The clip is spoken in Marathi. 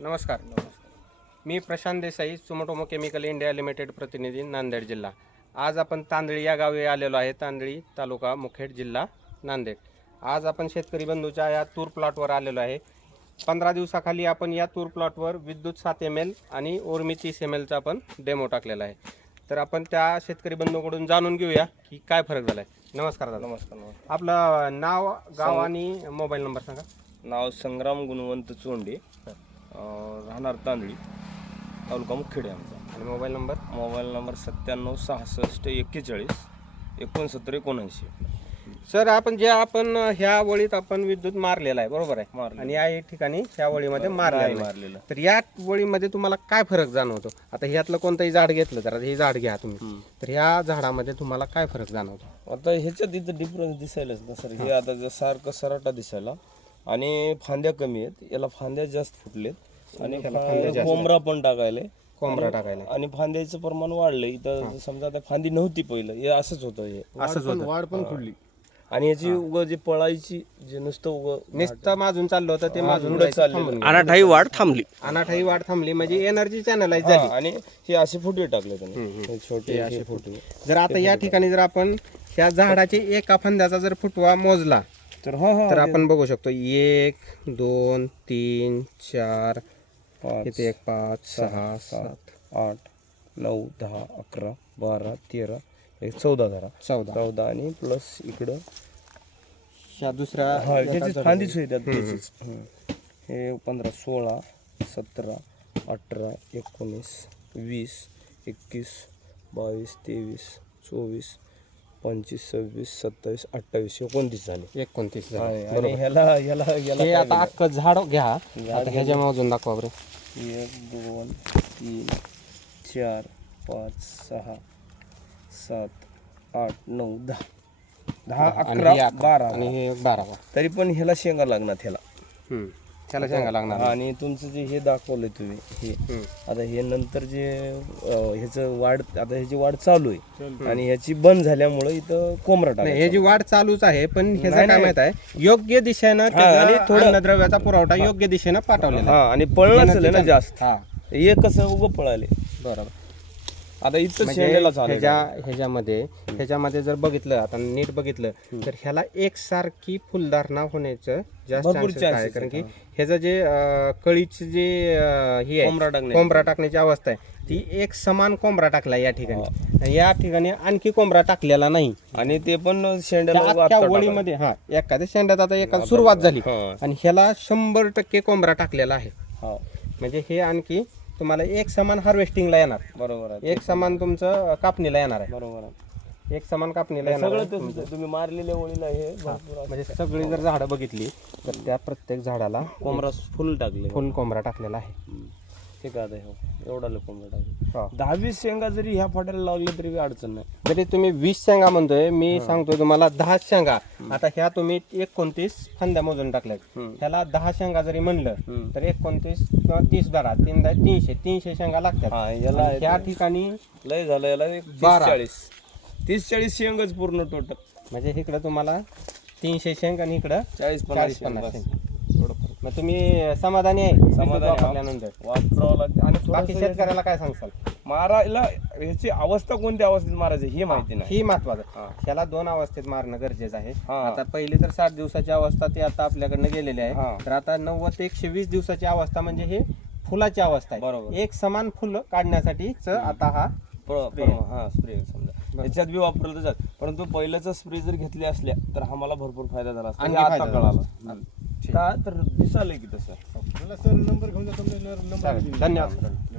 नमस्कार. मी Prashant Desai Sumitomo chemical India limited प्रतिनिधी नांदेड जिल्हा. आज आपण तांदळी या गावी आलेलो आहे तांदळी तालुका मुखेड जिल्हा नांदेड. आज आपण शेतकरी बंधूच्या या तूर प्लॉटवर आलेलो आहे. पंधरा दिवसाखाली आपण या तूर प्लॉटवर विद्युत सात एम एल आणि ओरमी तीस एम एलचा आपण डेमो टाकलेला आहे. तर आपण त्या शेतकरी बंधूकडून जाणून घेऊया की काय फरक झाला आहे नमस्कार दादा. नमस्कार नमस्कार. आपलं नाव गाव आणि मोबाईल नंबर सांगा. नाव संग्राम गुणवंत चोंडे. राहणार तांदळी तालुका मुखेड आमचा. आणि मोबाईल नंबर? मोबाईल नंबर सत्त्याण्णव सहासष्ट एक्केचाळीस एकोणसत्तर एकोणऐंशी. सर आपण जे आपण ह्या वळीत आपण विद्युत मारलेला आहे बरोबर आहे? मारलेलं. आणि या ठिकाणी ह्या वळीमध्ये मारलेला आहे. मारलेलं. तर या वळीमध्ये तुम्हाला काय फरक जाणवतो? आता ह्यातलं कोणतंही झाड घेतलं तर आता हे झाड घ्या तुम्ही. तर ह्या झाडामध्ये तुम्हाला काय फरक जाणवतो? आता ह्याच्यात इथं डिफरन्स दिसायलाच ना सर. हे. आता जे सारखं सराटा दिसायला आणि फांद्या कमी आहेत याला फांद्या जास्त फुटलेत. आणि फा- कोंबरा पण टाकायला. कोंबडा टाकायला. आणि फांद्याचं प्रमाण वाढलंय इथं समजा आता फांदी नव्हती पहिलं. हे असंच होतं हे. असंच होतं. वाढ पण खुडली. आणि याची उग जे पळायची जे नुसतं उग नुसतं माजून चाललं होतं ते माजून. अनाठाई वाढ थांबली. अनाठाई वाढ थांबली. म्हणजे एनर्जी चॅनलाइज झाली. आणि हे असे फुटवे टाकले त्यांनी. हे छोटे असे फुटवे जर आता या ठिकाणी जर आपण ह्या झाडाचे एका फांद्याचा जर फुटवा मोजला तर हा हा तर आपण बघू शकतो. एक दोन तीन चार पाच इथे एक पाच सहा सात आठ नऊ दहा अकरा बारा तेरा एक चौदा धरा चौदा. चौदा आणि प्लस इकडं. ह्या दुसऱ्या हा फांदीच त्यात त्याचीच. हम्म. हे पंधरा सोळा सतरा अठरा एकोणीस वीस एकवीस बावीस तेवीस चोवीस पंचवीस सव्वीस सत्तावीस अठ्ठावीस एकोणतीस झाले. एकोणतीस झाले. ह्याला ह्याला ह्याला हे काय आता अख्खं झाड घ्या. आता ह्याच्या मोजून दाखवा बरं? एक दोन तीन चार पाच सहा सात आठ नऊ दहा. दहा आणि अकरा अकरा. बारा. आणि हे बारा. तरी पण ह्याला शेंगा लागणार ह्याला. हम्म. त्याला शेंगा लागणार आणि तुमचं जे हे दाखवलंय तुम्ही हे. आता हे नंतर जे ह्याचं वाढ आता ह्याची वाढ चालू आहे. आणि ह्याची बंद झाल्यामुळे इथं कोंबरा नाही टाकायचा. हे जी वाढ चालूच आहे पण ह्याचं काय. माहीत आहे योग्य दिशेनं आणि थोडं- अन्नद्रव्याचा पुरवठा योग्य दिशेनं पाठवलेला हा आणि पळलं असेल ना जास्त. हा. हे कसं उगं पळाले बरोबर. आता इथं म्हणजे शेंड्याला चालू ह्याच्या ह्याच्यामध्ये ह्याच्यामध्ये जर बघितलं आता नीट बघितलं तर ह्याला एकसारखी फुलधारणा होण्याचं जास्त भरपूर chances आहे. chances कारण की आहेत, ह्याचं जे अं, कळीची जे अं, हे आहे कोंबरा टाकणे कोंबरा टाकण्याची अवस्था आहे ती एक समान कोंबरा टाकला या ठिकाणी. या ठिकाणी आणखी कोंबरा टाकलेला नाही. आणि ते पण त्या शेंड्याला उगं अख्ख्या आत्ता वळीमध्ये हा एखाद्या शेंड्यात आता एका सुरुवात झाली. हा. आणि ह्याला शंभर टक्के कोंबरा टाकलेला आहे. म्हणजे हे आणखी तुम्हाला एक समान हार्वेस्टिंगला येणार. बरोबर आहे. एक समान तुमचं कापणीला येणार बरोबर आहे. आहे एक समान कापणीला येणार सगळं आहे. तसंच आहे. तुम्ही मारलेल्या ओळीला हे भरपूर म्हणजे सगळी जर झाडं बघितली तर त्या प्रत्येक झाडाला कोंबरा फुल टाकले फुल कोंबरा टाकलेला आहे. हम्म. ठीक आहे हो. एवढा टाकले हा. दहावीस शेंगा जरी ह्या फाट्याला लागले तरी काही अडचण नाही जरी तुम्ही वीस शेंगा म्हणतोय मी सांगतोय तुम्हाला दहा शेंगा आता ह्या तुम्ही एकोणतीस फांद्या मोजून टाकल्यात. ह्याला दहा शेंगा जरी म्हणलं. तर एकोणतीस किंवा तीस धरा तीन दहा तीनशे तीनशे शेंगा लागतात याला ह्या ठिकाणी लय झालं याला बारा. चाळीस तीस चाळीस शेंगच पूर्ण टोटल म्हणजे इकडं तुम्हाला तीनशे शेंग आणि इकडं चाळीस पन्नास पन्नास. शेंग. मग तुम्ही समाधानी आहे समाधानी आहे. वापरल्यानंतर वापरावं लागते आणि बाकी थोडंसं शेतकऱ्याला काय सांगसाल मारायला ह्याची अवस्था कोणत्या अवस्थेत मारायची हे माहिती नाही ही महत्वाचं हा. त्याला दोन अवस्थेत मारणं गरजेचं आहे हा. आता पहिली तर साठ दिवसाची अवस्था ती आता आपल्याकडनं गेलेली हा. आहे तर आता नव्वद ते एकशे वीस दिवसाची अवस्था म्हणजे हे फुलाची अवस्था आहे बरोबर. एक समान फुल काढण्यासाठीच आता हा प्र- प्र- हा स्प्रे समजा याच्यात बी वापरलं तर चालेल. परंतु पहिल्याचा स्प्रे जर घेतले असल्या तर आम्हाला भरपूर फायदा झाला असता. हे आणखी आता फायदा कळालं. का? तर दिसालंय की तसं. मला सर नंबर घेऊन जा तुमचा नंबर. धन्यवाद.